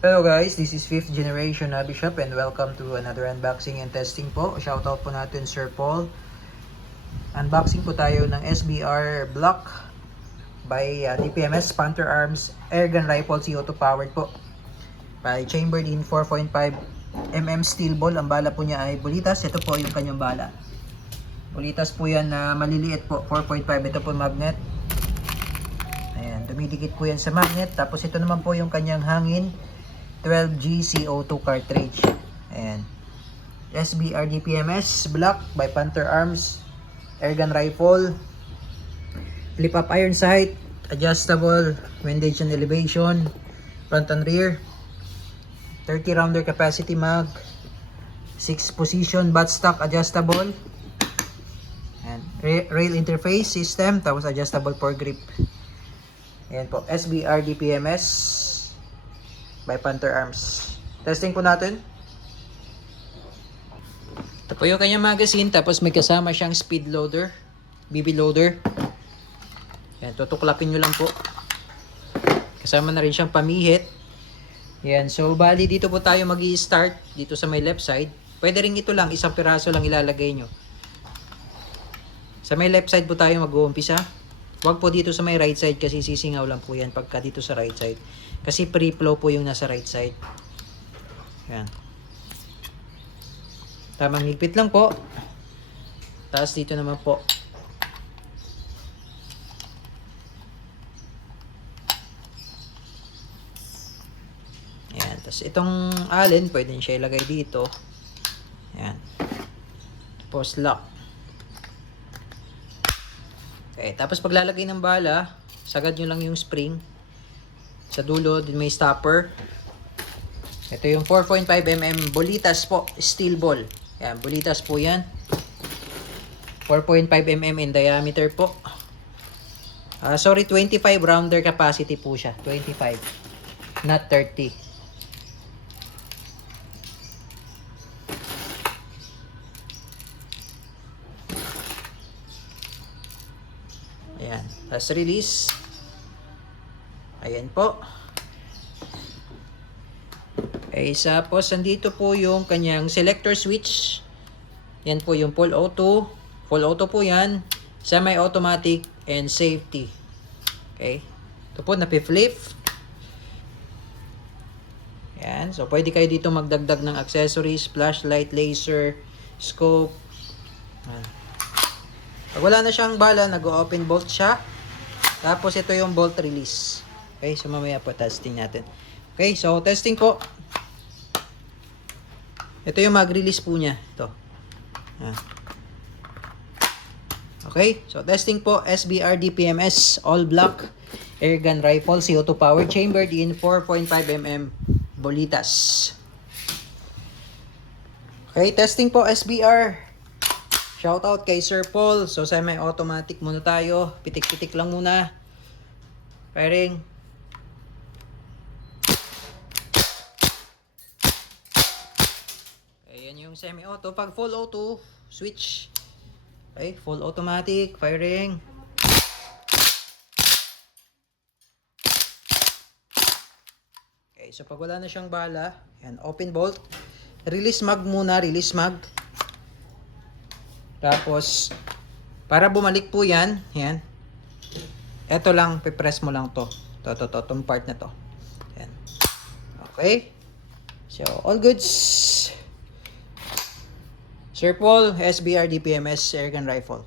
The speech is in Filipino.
Hello guys, this is 5th generation Nabi Shop and welcome to another unboxing and testing po. Shoutout po natin Sir Paul. Unboxing po tayo ng SBR Block by DPMS Panther Arms Airgun Rifle CO2 powered po. By chambered in 4.5mm steel ball. Ang bala po niya ay bulitas. Ito po yung kanyang bala. Bulitas po yan na maliliit po, 4.5. Ito po magnet. Ayan, dumidikit po yan sa magnet. Tapos ito naman po yung kanyang hangin 12G CO2 cartridge. Ayan. SBR DPMS Block by Panther Arms Airgun Rifle. Flip up iron sight, adjustable windage and elevation, front and rear. 30 rounder capacity mag, 6 position buttstock adjustable, and rail interface system, tapos adjustable foregrip. Ayan po, SBR DPMS by Panther Arms. Testing po natin. Ito po yung kanyang magazine, tapos may kasama siyang speed loader, BB loader. Yan, tutuklapin nyo lang po. Kasama na rin siyang pamihit. Yan, so bali dito po tayo mag-i-start dito sa may left side. Pwede rin ito lang, isang piraso lang ilalagay nyo. Sa may left side po tayo mag-uumpisa. Huwag po dito sa may right side kasi sisingaw lang po yan pagka dito sa right side. Kasi free flow po yung nasa right side. Yan. Tamang higpit lang po. Tapos dito naman po. Yan. Tapos itong allen, pwede siya ilagay dito. Yan. Tapos lock. Okay. Tapos paglalagay ng bala, sagad nyo lang yung spring. Sa dulo, din may stopper. Ito yung 4.5mm bulitas po, steel ball. Yan, bulitas po yan. 4.5mm in diameter po. Sorry, 25 rounder capacity po siya. 25, not 30. Ayan, tapos release. Ayan po. Okay, tapos andito po yung kanyang selector switch. Yan po yung full auto. Full auto po yan. Semi-automatic and safety. Okay. Ito po, napi-flip. Yan. So, pwede kayo dito magdagdag ng accessories, flashlight, laser, scope. Yan. Pag wala na siyang bala, nag-open bolt siya. Tapos, ito yung bolt release. Okay, so mamaya po testing natin. Okay, so testing po. Ito yung mag-release po niya. Ito. Okay, so testing po. SBR DPMS All Black Airgun Rifle CO2 Power Chambered in 4.5mm Bolitas. Okay, testing po SBR. Shoutout kay Sir Paul. So semi-automatic muna tayo. Pitik-pitik lang muna. Firing. Yung semi-auto. Pag full auto, switch. Okay, full automatic, firing. Okay, so pag wala na siyang bala, yan, open bolt. Release mag muna, release mag. Tapos, para bumalik po yan, yan. Ito lang, pipress mo lang to. Itong part na to. Yan. Okay. So, all goods. Sir Paul, SBR DPMS Airgun Rifle.